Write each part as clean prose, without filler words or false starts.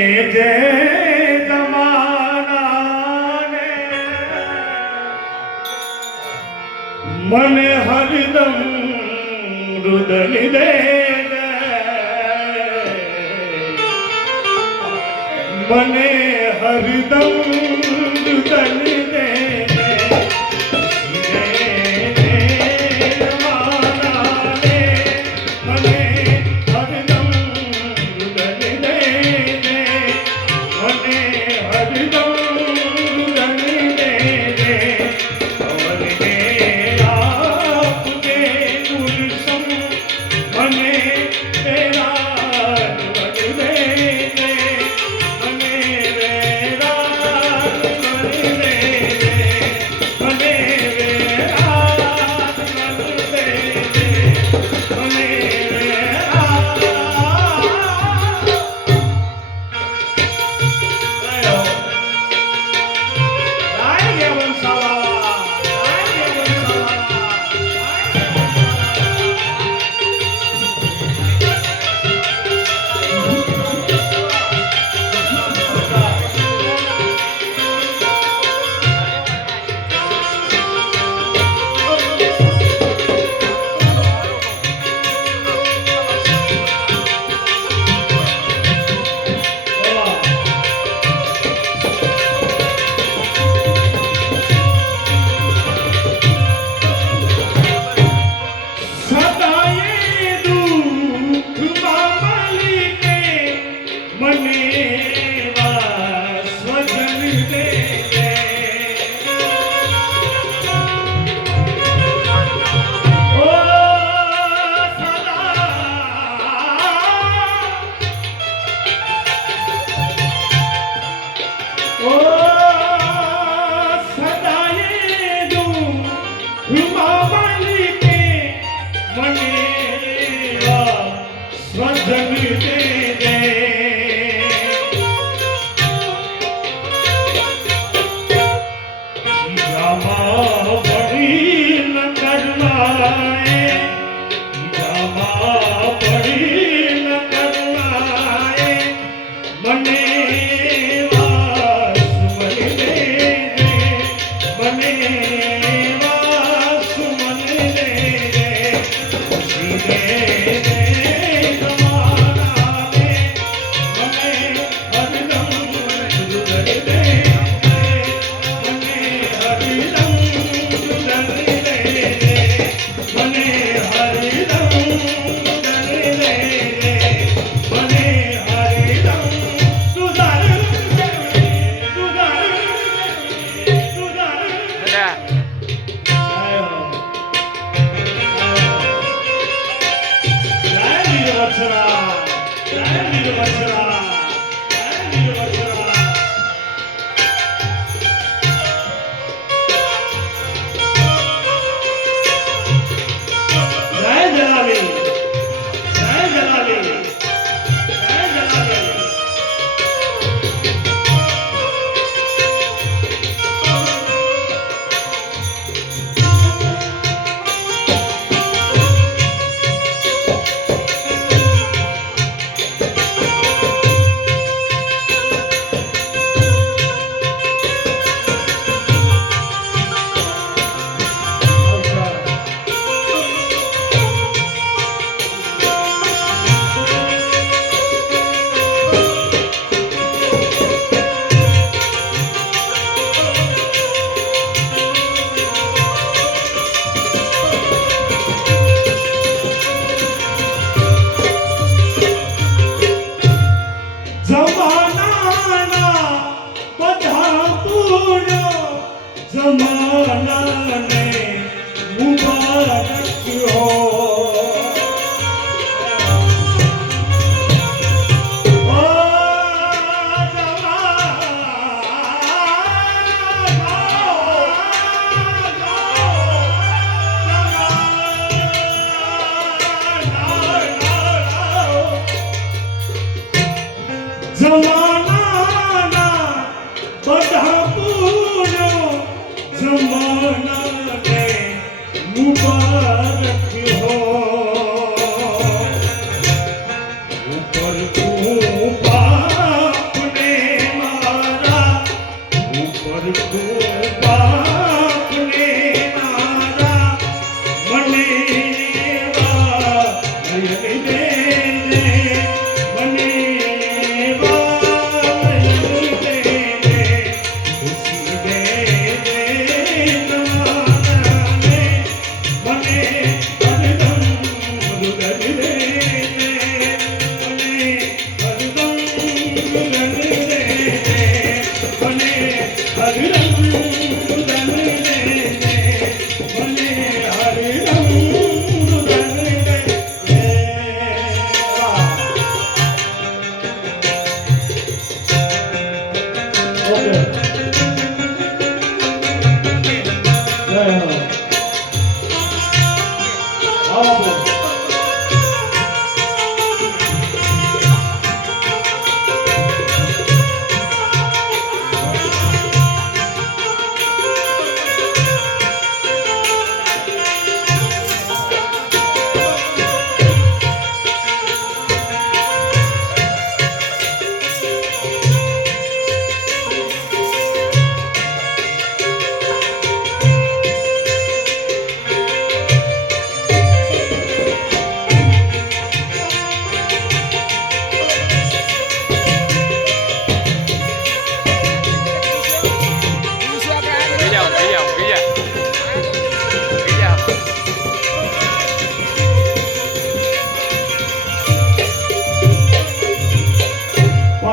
जय जमाना ने मन हरदम रुदन दे मने हरदम रुदन दे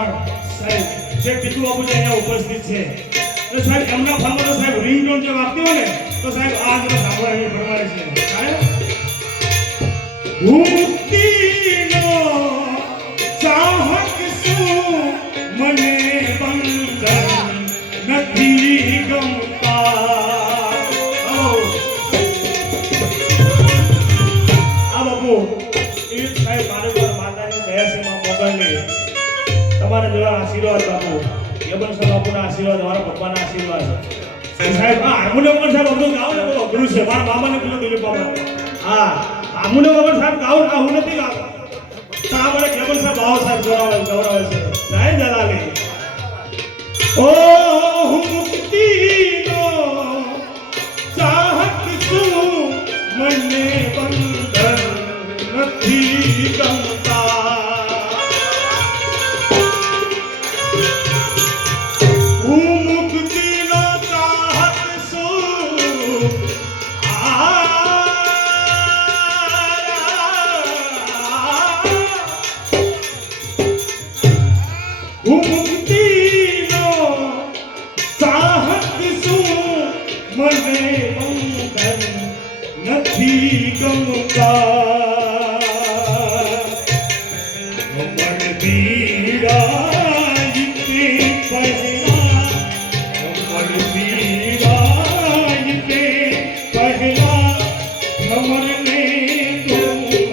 પણ સાહેબ જે ટીકુ બાપુ જે અહીંયા ઉપસ્થિત છે તો સાહેબ એમના ફોનમાં તો સાહેબ રિંગટોન જે વાગતી હોય ને તો સાહેબ આ જ સાંભળવાની ફરમાય છે સાહેબ હું મુક્તિનો ચાહક છું મને બંધન નથી ગમતા આ બાપુ એ સાહેબ માતાની દયા છે માં મોગલની તમારા જેવા આશીર્વાદ બાપુ યમન સાહેબ બાપુના આશીર્વાદ મારા પપ્પાના આશીર્વાદ સાહેબ આ હાર્મોનિયમ પણ સાહેબ અમુક ગાવ ને બહુ અઘરું છે મારા મામાને કીધું દિલીપ બાબા હા હાર્મોનિયમ પણ સાહેબ ગાવ હું નથી ગાતો પણ આ મને યમન સાહેબ ભાવ સાહેબ ગૌરવ છે જય જલાલી ઓ હું મુક્તિનો ચાહક છું મને બંધન નથી ગમતા હું મુક્તિનો ચાહક છું હું મુક્તિનો ચાહક છું મને બંધન નથી ગમતા મન પીડાઈ તે પહેલા મન પીડાઈ તે પહેલા મને તો મને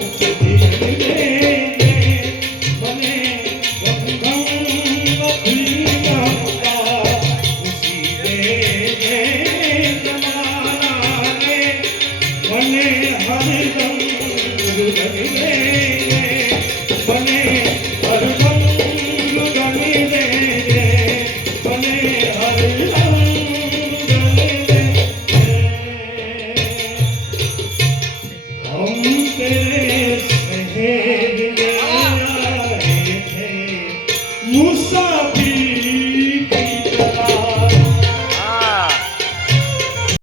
मुसाफिर